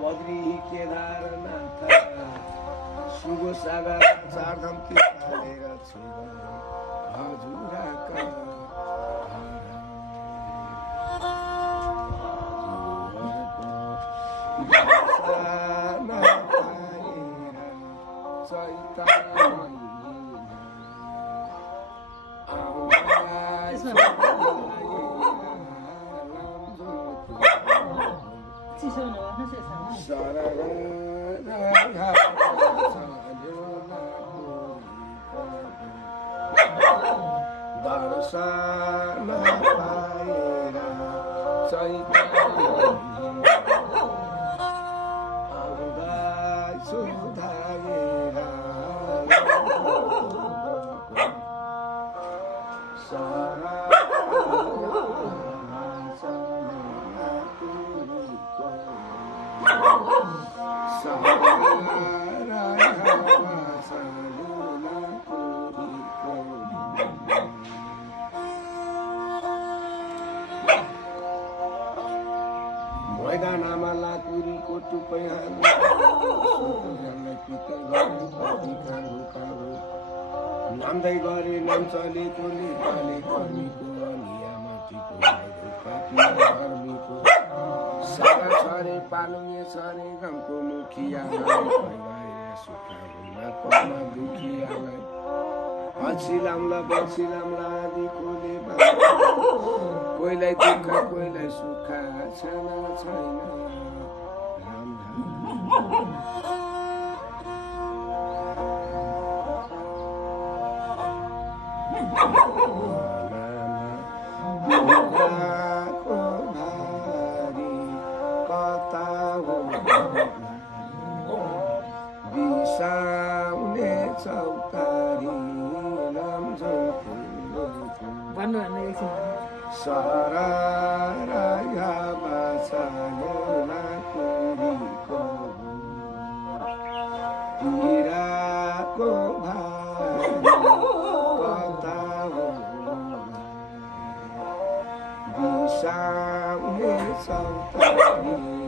बद्री केदारनाथ सुगो सागर चारधाम तीर्थालेर छु हजुरका मैदानमा लाकुरीको टुप्पै नाम्दै गरे नाम चलेको नेपाली कर्मीको नियामतीको सारा छरे पालुङ्गे छरे गाउँको मुखियालाई दुखियालाई बल्छिलाम्ला आदि कोले कोहीलाई दुःख कोहीलाई सुख छैन बिसाउने चौतारी सराया बाछाले लाकुरीको पिराको भारी कता हो बिसाउने चौतारी